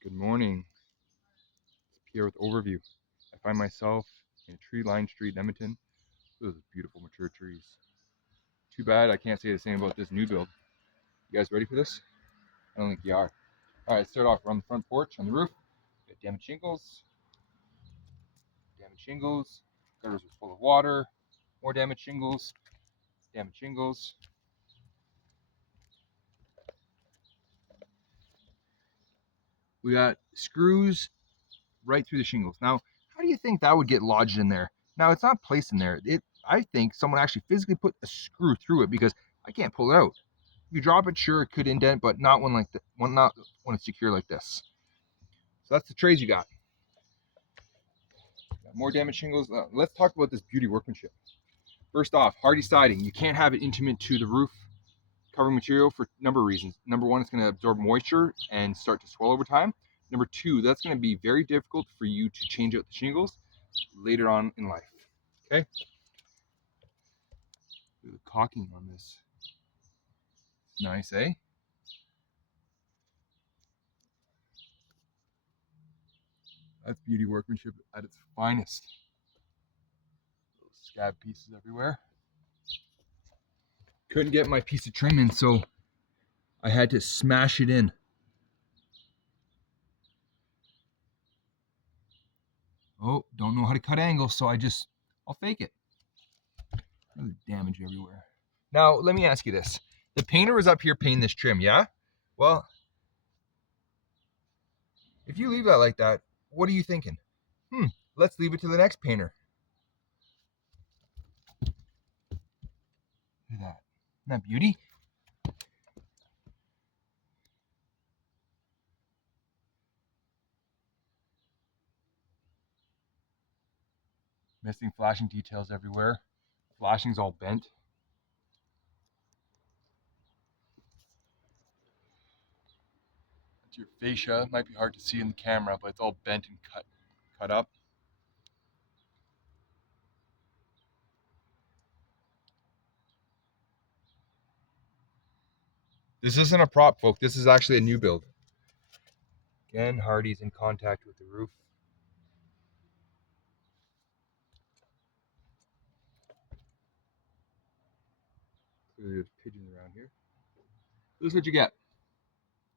Good morning. It's Pierre with Overview. I find myself in a tree-lined street in Edmonton. Those are beautiful mature trees. Too bad I can't say the same about this new build. You guys ready for this? I don't think you are. All right, let's start off. We're on the front porch, on the roof. We got damaged shingles. Damaged shingles. Gutters are full of water. More damaged shingles. Damaged shingles. We got screws right through the shingles. Now, how do you think that would get lodged in there? Now, it's not placed in there. I think someone actually physically put a screw through it because I can't pull it out. If you drop it, sure, it could indent, but not not when it's secure like this. So that's the trays you got. More damaged shingles. Let's talk about this beauty workmanship. First off, Hardie siding. You can't have it intimate to the roof covering material for a number of reasons. Number one, it's going to absorb moisture and start to swell over time. Number two, that's going to be very difficult for you to change out the shingles later on in life. Okay? Look at the caulking on this. Nice, eh? That's beauty workmanship at its finest. Little scab pieces everywhere. Couldn't get my piece of trim in, so I had to smash it in. Oh, don't know how to cut angles, so I'll fake it. There's damage everywhere. Now, let me ask you this. The painter was up here painting this trim, yeah? Well, if you leave that like that, what are you thinking? Let's leave it to the next painter. Look at that. Isn't that beauty? Missing flashing details everywhere. Flashing's all bent. That's your fascia. It might be hard to see in the camera, but it's all bent and cut up. This isn't a prop, folks. This is actually a new build. Again, Hardie's in contact with the roof. Clearly there's pigeons around here. This is what you get.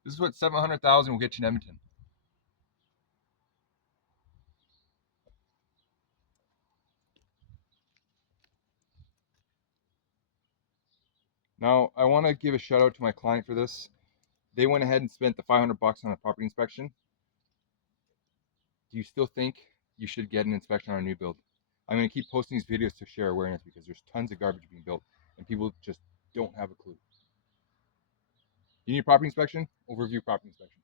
This is what 700,000 will get you in Edmonton. Now, I want to give a shout out to my client for this. They went ahead and spent the 500 bucks on a property inspection. Do you still think you should get an inspection on a new build? I'm going to keep posting these videos to share awareness because there's tons of garbage being built and people just don't have a clue. You need a property inspection? Overview property inspection.